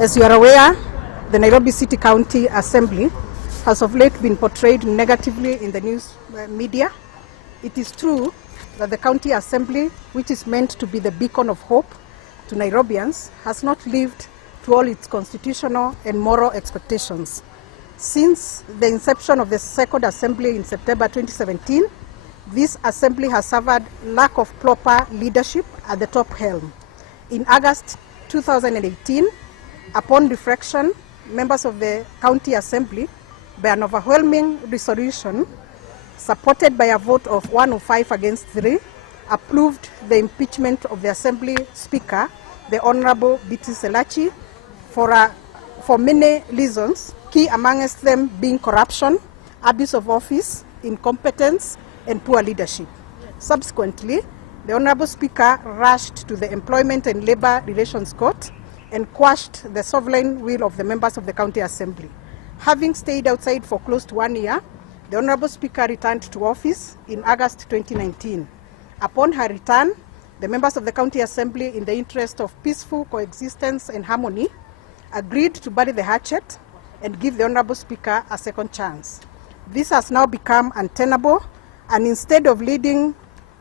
As you are aware, the Nairobi City County Assembly has of late been portrayed negatively in the news media. It is true that the County Assembly, which is meant to be the beacon of hope to Nairobians, has not lived to all its constitutional and moral expectations. Since the inception of the Second Assembly in September 2017, this assembly has suffered lack of proper leadership at the top helm. In August 2018, upon reflection, members of the County Assembly, by an overwhelming resolution, supported by a vote of 105 against 3, approved the impeachment of the Assembly Speaker, the Honorable Beatrice Elachi, for many reasons, key amongst them being corruption, abuse of office, incompetence, and poor leadership. Subsequently, the Honorable Speaker rushed to the Employment and Labor Relations Court and quashed the sovereign will of the members of the County Assembly. Having stayed outside for close to 1 year, the Honorable Speaker returned to office in August 2019. Upon her return, the members of the County Assembly, in the interest of peaceful coexistence and harmony, agreed to bury the hatchet and give the Honorable Speaker a second chance. This has now become untenable, and instead of leading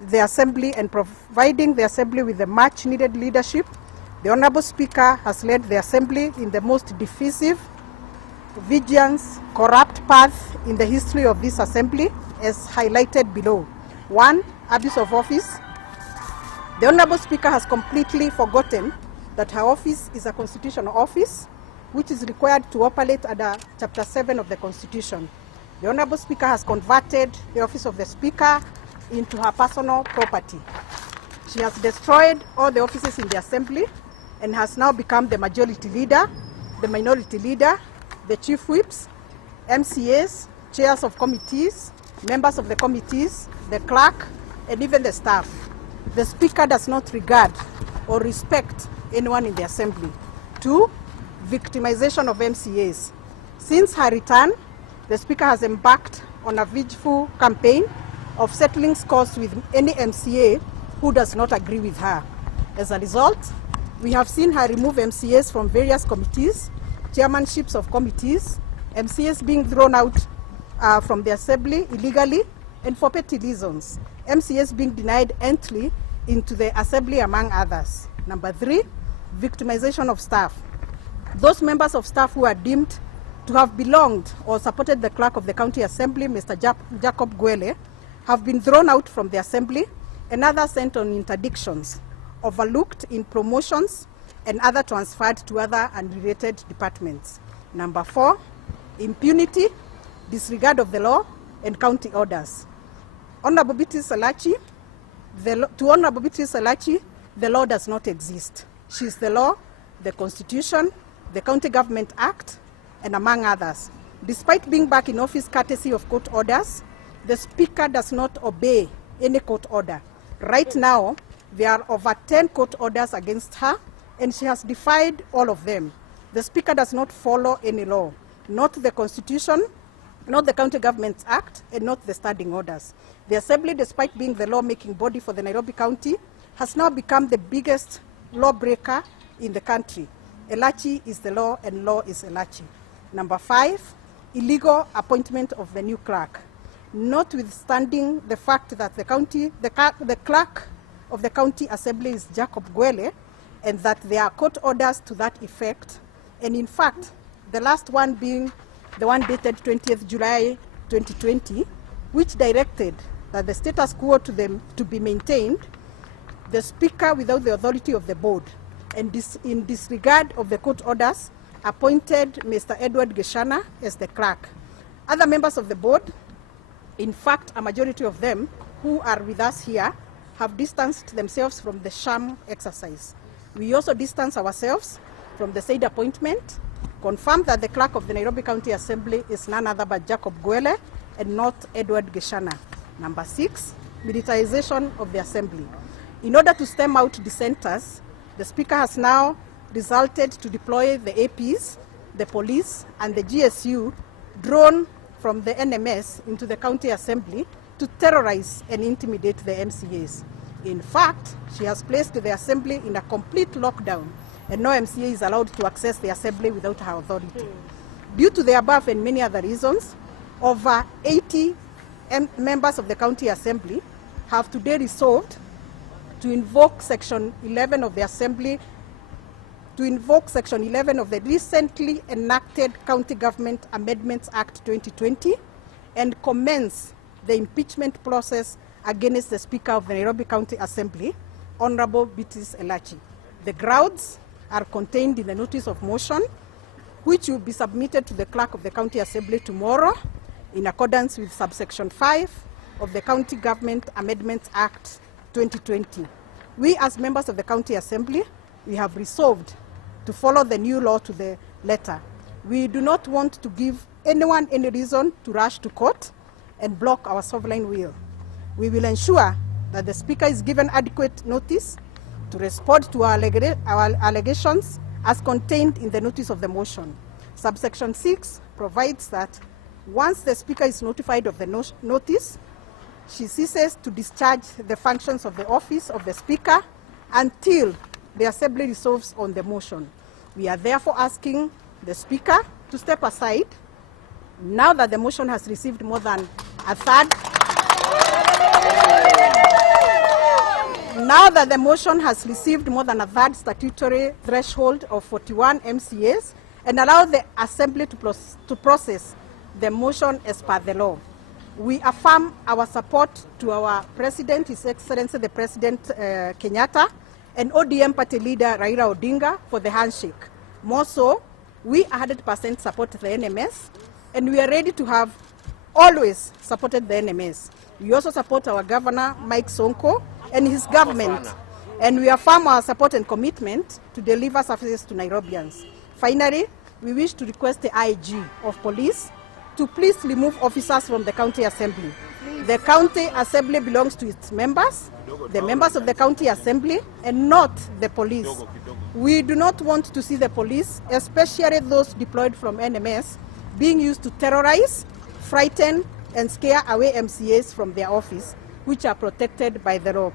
the Assembly and providing the Assembly with the much needed leadership, the Honorable Speaker has led the Assembly in the most divisive, vigilance, corrupt path in the history of this Assembly, as highlighted below. 1. Abuse of office. The Honorable Speaker has completely forgotten that her office is a constitutional office, which is required to operate under Chapter 7 of the Constitution. The Honorable Speaker has converted the office of the Speaker into her personal property. She has destroyed all the offices in the Assembly and has now become the majority leader, the minority leader, the chief whips, MCAs, chairs of committees, members of the committees, the clerk, and even the staff. The Speaker does not regard or respect anyone in the Assembly. 2. Victimization of MCAs. Since her return, the Speaker has embarked on a vigorous campaign of settling scores with any MCA who does not agree with her. As a result, we have seen her remove MCAs from various committees, chairmanships of committees, MCAs being thrown out from the Assembly illegally and for petty reasons, MCAs being denied entry into the Assembly, among others. Number 3, victimization of staff. Those members of staff who are deemed to have belonged or supported the clerk of the County Assembly, Mr. Jacob Gwele, have been thrown out from the Assembly and others sent on interdictions, overlooked in promotions, and other transferred to other unrelated departments. Number 4, impunity, disregard of the law, and county orders. Honorable Beatrice Elachi, to Honorable Beatrice Elachi, the law does not exist. She is the law, the Constitution, the County Government Act, and among others. Despite being back in office courtesy of court orders, the Speaker does not obey any court order. Right now, there are over 10 court orders against her, and she has defied all of them. The Speaker does not follow any law, not the Constitution, not the County Government Act, and not the standing orders. The Assembly, despite being the lawmaking body for the Nairobi County, has now become the biggest lawbreaker in the country. Elachi is the law, and law is Elachi. Number 5, illegal appointment of the new clerk. Notwithstanding the fact that the clerk of the County Assembly is Jacob Gwele, and that there are court orders to that effect, and in fact, the last one being the one dated 20th July 2020, which directed that the status quo to be maintained, the Speaker, without the authority of the board, and in disregard of the court orders, appointed Mr. Edward Geshana as the clerk. Other members of the board, in fact, a majority of them who are with us here, have distanced themselves from the sham exercise. We also distance ourselves from the said appointment, confirm that the clerk of the Nairobi County Assembly is none other but Jacob Gwele and not Edward Geshana. Number 6, militarization of the Assembly. In order to stem out dissenters, the Speaker has now resulted to deploy the APs, the police, and the GSU drawn from the NMS into the County Assembly to terrorize and intimidate the MCAs. In fact, she has placed the Assembly in a complete lockdown and no MCA is allowed to access the assembly without her authority. Due to the above and many other reasons, over 80 members of the County Assembly have today resolved to invoke Section 11 of the Assembly, to invoke Section 11 of the recently enacted County Government Amendments Act 2020 and commence the impeachment process against the Speaker of the Nairobi County Assembly, Honorable Beatrice Elachi. The grounds are contained in the notice of motion, which will be submitted to the Clerk of the County Assembly tomorrow in accordance with subsection 5 of the County Government Amendments Act 2020. We as members of the County Assembly, we have resolved to follow the new law to the letter. We do not want to give anyone any reason to rush to court and block our sovereign will. We will ensure that the Speaker is given adequate notice to respond to our allegations as contained in the notice of the motion. Subsection 6 provides that once the Speaker is notified of the notice, she ceases to discharge the functions of the office of the Speaker until the Assembly resolves on the motion. We are therefore asking the Speaker to step aside now that the motion has received more than a third. Now that the motion has received more than a third statutory threshold of 41 MCAs, and allow the Assembly to process the motion as per the law. We affirm our support to our President, His Excellency the President Kenyatta, and ODM party leader Raila Odinga for the handshake. More so, we 100% support the NMS, and we are ready to have always supported the NMS. We also support our Governor Mike Sonko and his government, and we affirm our support and commitment to deliver services to Nairobians. Finally, we wish to request the IG of police to please remove officers from the County Assembly. The County Assembly belongs to its members, the members of the County Assembly, and not the police. We do not want to see the police, especially those deployed from NMS, being used to terrorize, frighten, and scare away MCAs from their office, which are protected by the law.